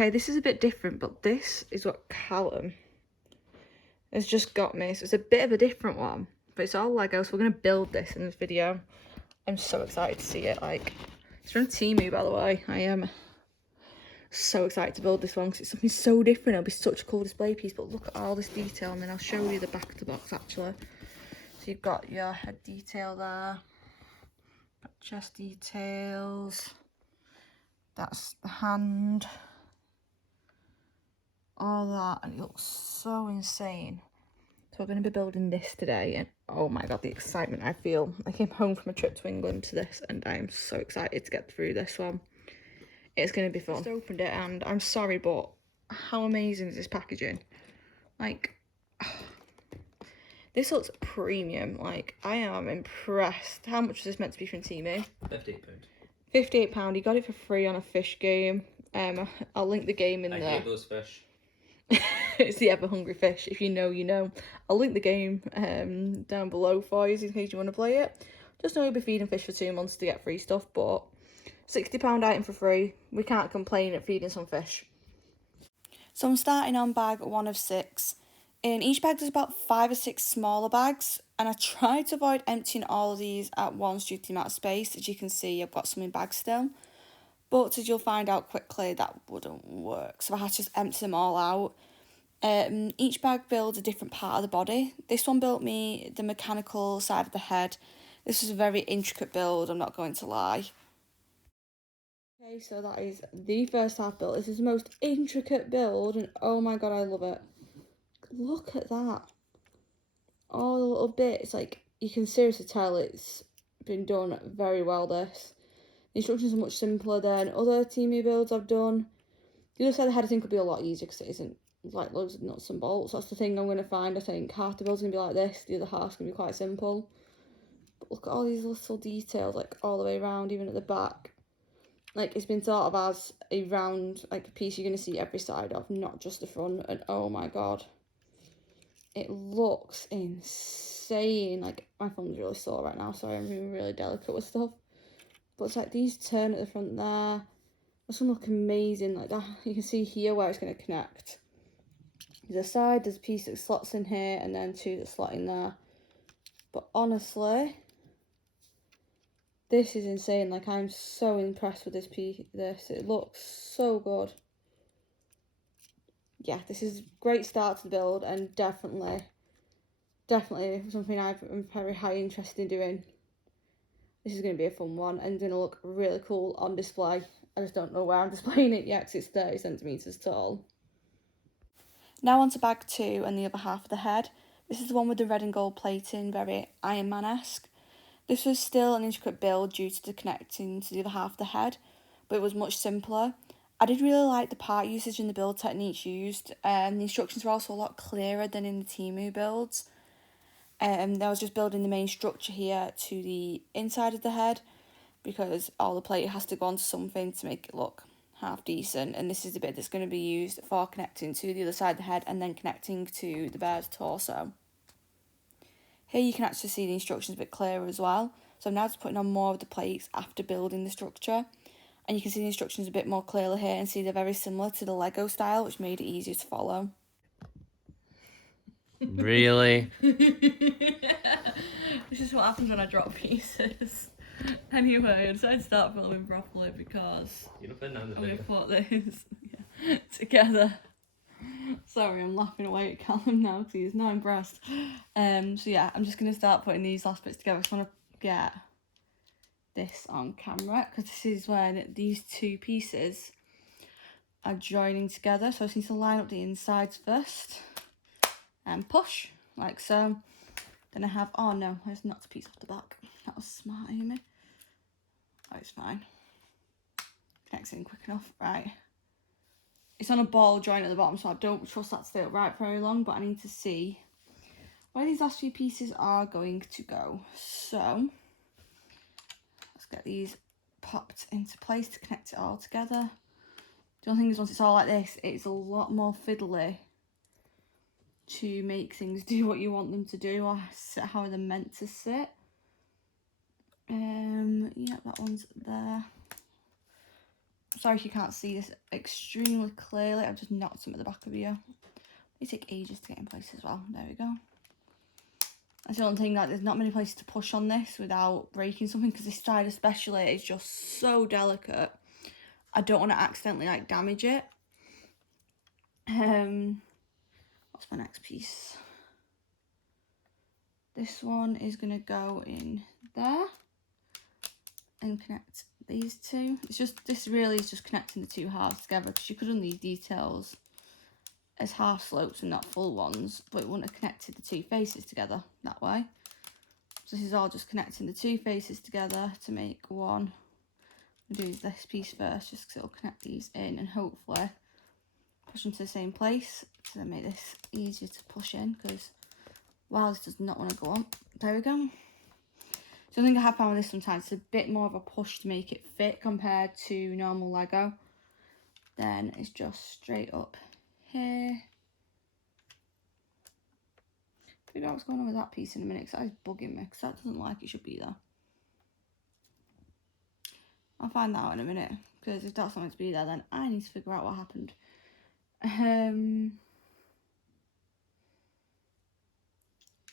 Okay, this is a bit different, but this is what Callum has just got me. So it's a bit of a different one, but it's all Lego, so we're going to build this in this video. I'm so excited to see it. Like, it's from Temu, by the way. I am so excited to build this one because it's something so different. It'll be such a cool display piece, but look at all this detail, and then I'll show you the back of the box actually. So you've got your head detail there, chest details, that's the hand, all that, and it looks so insane. So we're going to be building this today, and oh my god, the excitement I feel. I came home from a trip to England to this, and I am so excited to get through this one. It's going to be fun. I just opened it, and I'm sorry, but how amazing is this packaging? Like, this looks premium. Like, I am impressed. How much was this meant to be from Temu? £58. £58. You got it for free on a fish game. I'll link the game in there. I hate those fish. It's the ever hungry fish. If you know, you know. I'll link the game down below for you in case you want to play it. Just know you'll be feeding fish for 2 months to get free stuff, but £60 item for free. We can't complain at feeding some fish. So I'm starting on bag 1 of 6. In each bag there's about 5 or 6 smaller bags, and I tried to avoid emptying all of these at once due to the amount of space. As you can see, I've got some in bags still, but as you'll find out quickly, that wouldn't work, so I had to just empty them all out. Each bag builds a different part of the body. This one built me the mechanical side of the head. This was a very intricate build, I'm not going to lie. Okay, so that is the first half build. This is the most intricate build, and oh my god, I love it. Look at that. All the little bits, like, you can seriously tell it's been done very well, this. The instructions are much simpler than other Temu builds I've done. The other side of the head I think will be a lot easier because it isn't like loads of nuts and bolts. That's the thing I'm going to find. I think half the build's going to be like this, the other half's going to be quite simple. But look at all these little details, like all the way around, even at the back. Like, it's been thought of as a round, like, a piece you're going to see every side of, not just the front. And oh my god, it looks insane. Like, my thumb's really sore right now, sorry, I'm being really delicate with stuff. But it's like these turn at the front there. This one look amazing, like that. You can see here where it's going to connect. There's a side, there's a piece that slots in here, and then 2 that slot in there. But honestly, this is insane. Like, I'm so impressed with this piece. It looks so good. Yeah, this is a great start to the build, and definitely something I'm very highly interested in doing. This is going to be a fun one, and going to look really cool on display. I just don't know where I'm displaying it yet because it's 30 centimetres tall. Now on to bag 2 and the other half of the head. This is the one with the red and gold plating, very Iron Man-esque. This was still an intricate build due to the connecting to the other half of the head, but it was much simpler. I did really like the part usage and the build techniques used. The instructions were also a lot clearer than in the Temu builds. I was just building the main structure here to the inside of the head because all the plate has to go onto something to make it look half decent, and this is the bit that's going to be used for connecting to the other side of the head and then connecting to the bear's torso. Here you can actually see the instructions a bit clearer as well, so I'm now just putting on more of the plates after building the structure, and you can see the instructions a bit more clearly here and see they're very similar to the Lego style, which made it easier to follow. Really? This is what happens when I drop pieces. Anyway, I decided to start filming properly because I'm going to put this together. Sorry, I'm laughing away at Callum now because he's not impressed. So yeah, I'm just going to start putting these last bits together. I just want to get this on camera because this is when these 2 pieces are joining together. So I just need to line up the insides first and push like so. Then I have, oh no, I just knocked a piece off the back. That was smart, Aimee. Oh, it's fine. Connects in quick enough, right. It's on a ball joint at the bottom, so I don't trust that to stay upright very long, but I need to see where these last few pieces are going to go. So, let's get these popped into place to connect it all together. The only thing is, once it's all like this, it's a lot more fiddly to make things do what you want them to do or sit how they're meant to sit. Yeah, that one's there. Sorry if you can't see this extremely clearly. I've just knocked some at the back of here. They take ages to get in place as well. There we go. That's the only thing, like, there's not many places to push on this without breaking something, because this side especially is just so delicate. I don't want to accidentally, like, damage it. What's my next piece? This one is going to go in there and connect these two. It's just, this really is just connecting the two halves together, because you could have done these details as half slopes and not full ones, but it wouldn't have connected the two faces together that way. So this is all just connecting the two faces together to make one. I'll do this piece first, just because it'll connect these in and hopefully push them to the same place to make this easier to push in, because wow, this does not want to go on. There we go. So I think I have found with this sometimes it's a bit more of a push to make it fit compared to normal Lego. Then it's just straight up here. Figure out what's going on with that piece in a minute, because that is bugging me, because that doesn't like it should be there. I'll find that out in a minute, because if that's not meant to be there, then I need to figure out what happened.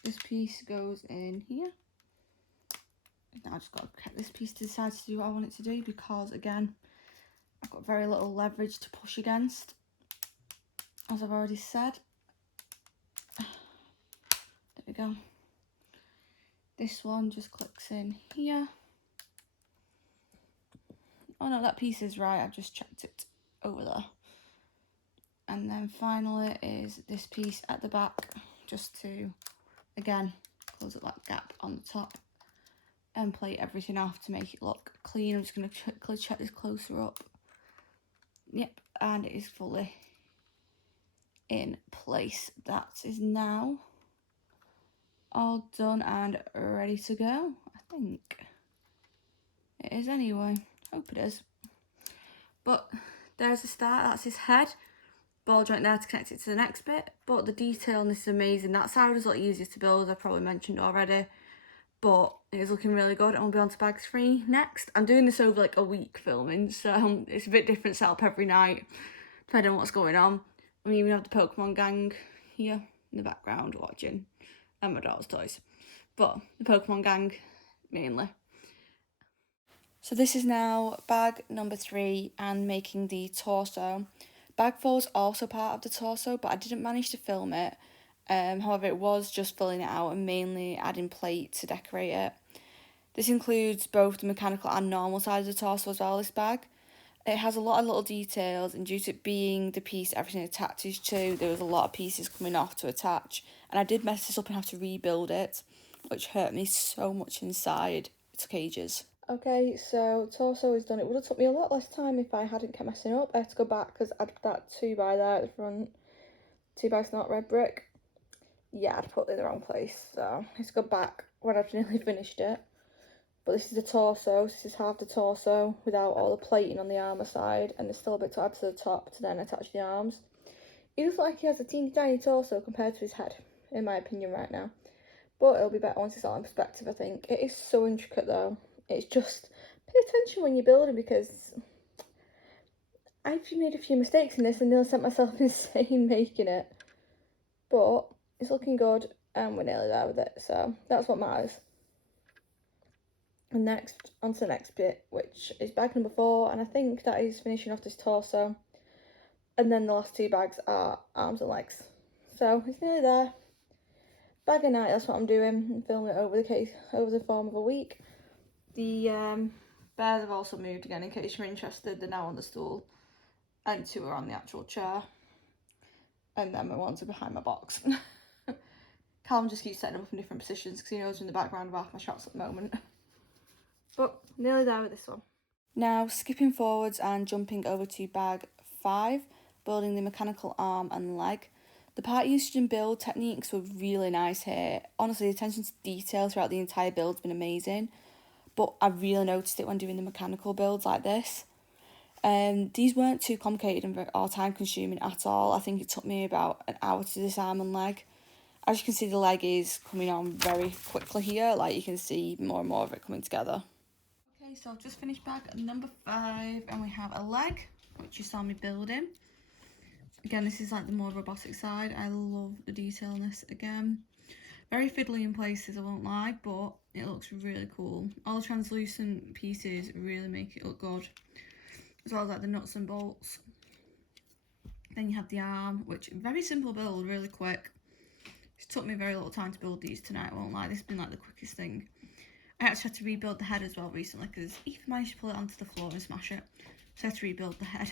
This piece goes in here. Now I've just got to get this piece to the side to do what I want it to do, because again, I've got very little leverage to push against, as I've already said. There we go. This one just clicks in here. Oh no, that piece is right, I've just checked it over there. And then finally is this piece at the back, just to, again, close up that gap on the top and plate everything off to make it look clean. I'm just going to quickly check this closer up. Yep, and it is fully in place. That is now all done and ready to go. I think it is anyway. Hope it is. But there's the start. That's his head. Ball joint there to connect it to the next bit. But the detail on this is amazing. That side was a lot easier to build, I probably mentioned already. But it is looking really good. I'll be on to bags 3 next. I'm doing this over like a week filming, so it's a bit different setup every night, depending on what's going on. I mean, we have the Pokemon gang here in the background watching, and my daughter's toys. But the Pokemon gang mainly. So this is now bag number 3 and making the torso. Bag 4 is also part of the torso, but I didn't manage to film it. However, it was just filling it out and mainly adding plate to decorate it. This includes both the mechanical and normal side of the torso as well, this bag. It has a lot of little details, and due to it being the piece everything attaches to, there was a lot of pieces coming off to attach. And I did mess this up and have to rebuild it, which hurt me so much inside. It took ages. Okay, so torso is done. It would have took me a lot less time if I hadn't kept messing up. I had to go back because I'd put that 2 by there at the front. 2 by not red brick. Yeah, I'd put it in the wrong place, so I had to go back when I've nearly finished it. But this is the torso. This is half the torso without all the plating on the armour side, and there's still a bit to add to the top to then attach the arms. He looks like he has a teeny tiny torso compared to his head, in my opinion right now. But it'll be better once it's all in perspective, I think. It is so intricate though. It's just, pay attention when you're building, because I've made a few mistakes in this and nearly sent myself insane making it. But it's looking good and we're nearly there with it, so that's what matters. And next, on to the next bit, which is bag number 4, and I think that is finishing off this torso. And then the last 2 bags are arms and legs. So it's nearly there. Bag a night, that's what I'm doing. I'm filming it over the form of a week. The bears have also moved again, in case you're interested. They're now on the stool, and 2 are on the actual chair. And then my ones are behind my box. Callum just keeps setting them up in different positions because he knows in the background of half my shots at the moment. But nearly there with this one. Now skipping forwards and jumping over to bag 5, building the mechanical arm and leg. The part usage and build techniques were really nice here. Honestly, the attention to detail throughout the entire build's been amazing. But I really noticed it when doing the mechanical builds like this. These weren't too complicated or time consuming at all. I think it took me about an hour to do this arm and leg. As you can see, the leg is coming on very quickly here. Like, you can see more and more of it coming together. Okay, So I've just finished bag number 5 and we have a leg, which you saw me building. Again, this is like the more robotic side. I love the detail on this again. Very fiddly in places, I won't lie, but it looks really cool. All the translucent pieces really make it look good. As well as like the nuts and bolts. Then you have the arm, which very simple build, really quick. It took me very little time to build these tonight, I won't lie. This has been like the quickest thing. I actually had to rebuild the head as well recently because Ethan managed to pull it onto the floor and smash it. So I had to rebuild the head.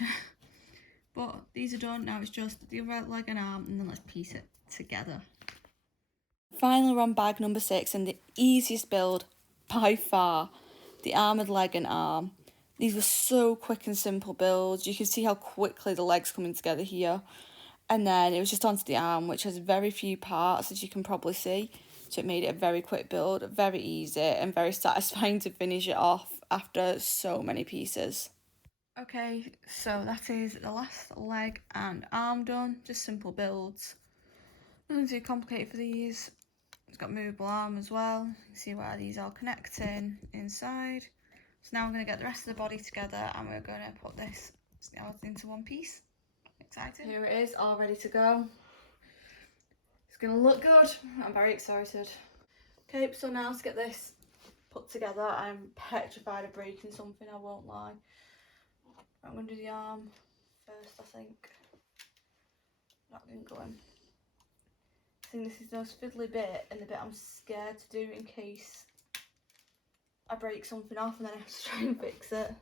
But these are done, now it's just the other leg and arm, and then let's piece it together. Finally we're on bag number 6 and the easiest build by far, the armoured leg and arm. These were so quick and simple builds. You can see how quickly the leg's coming together here. And then it was just onto the arm, which has very few parts, as you can probably see. So it made it a very quick build, very easy and very satisfying to finish it off after so many pieces. Okay, so that is the last leg and arm done, just simple builds. Nothing too complicated for these. It's got movable arm as well. You can see where these are connecting inside. So now we're going to get the rest of the body together and we're going to put this into one piece. Excited. Here it is, all ready to go. It's going to look good. I'm very excited. Okay, so now to get this put together, I'm petrified of breaking something, I won't lie. I'm going to do the arm first, I think. Not going to go in. I think this is the most fiddly bit and the bit I'm scared to do in case I break something off and then I have to try and fix it.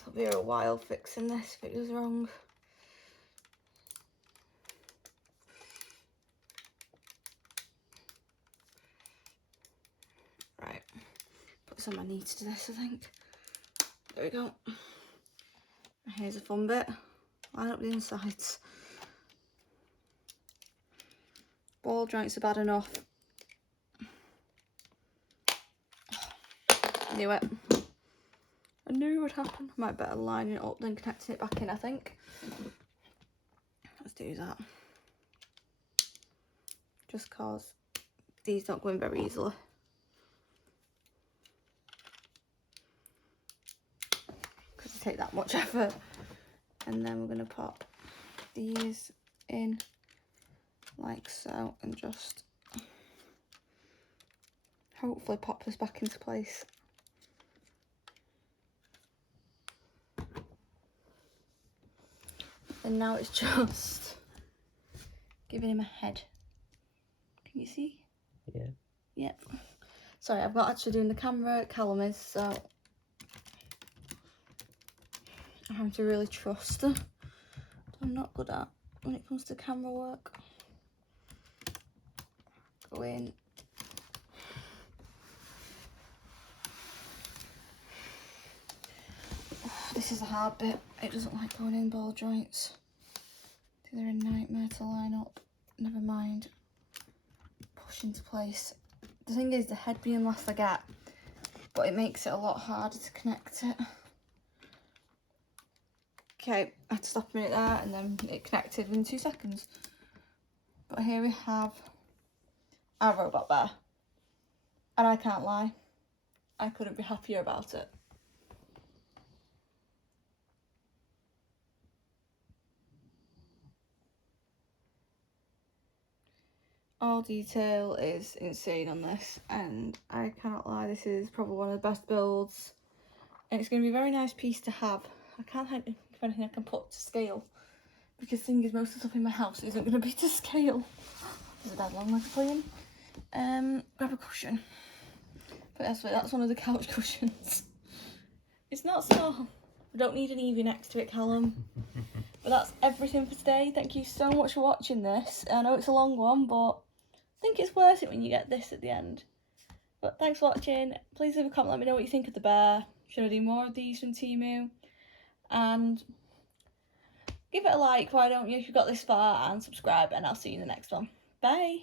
It'll be a while fixing this if it goes wrong. Right, put some on my knee to do this, I think. There we go. Here's a fun bit. Line up the insides. Ball joints are bad enough. Knew it. I knew it would happen. I might better line it up than connecting it back in, I think. Let's do that. Just cause these don't go in very easily. Because it take that much effort. And then we're going to pop these in like so and just hopefully pop this back into place. And now it's just giving him a head. Can you see? Yeah. Yep. Sorry, I've got actually doing the camera, Callum is, so I have to really trust her. I'm not good at when it comes to camera work. Go in. This is a hard bit. It doesn't like going in ball joints. They're a nightmare to line up. Never mind. Push into place. The thing is, the head being last I get, but it makes it a lot harder to connect it. Okay, I had to stop a minute there and then it connected in 2 seconds. But here we have our robot bear. And I can't lie, I couldn't be happier about it. All detail is insane on this and I cannot lie, this is probably one of the best builds. And it's going to be a very nice piece to have. I can't think of anything I can put to scale. Because the thing is, most of the stuff in my house isn't going to be to scale. There's a dad long leg playing. Grab a cushion. But that's one of the couch cushions. It's not small. I don't need an Evie next to it, Callum. But that's everything for today. Thank you so much for watching this. I know it's a long one, but I think it's worth it when you get this at the end. But thanks for watching. Please leave a comment, let me know what you think of the bear. Should I do more of these from Temu? And give it a like, why don't you, if you got this far, and subscribe, and I'll see you in the next one. Bye!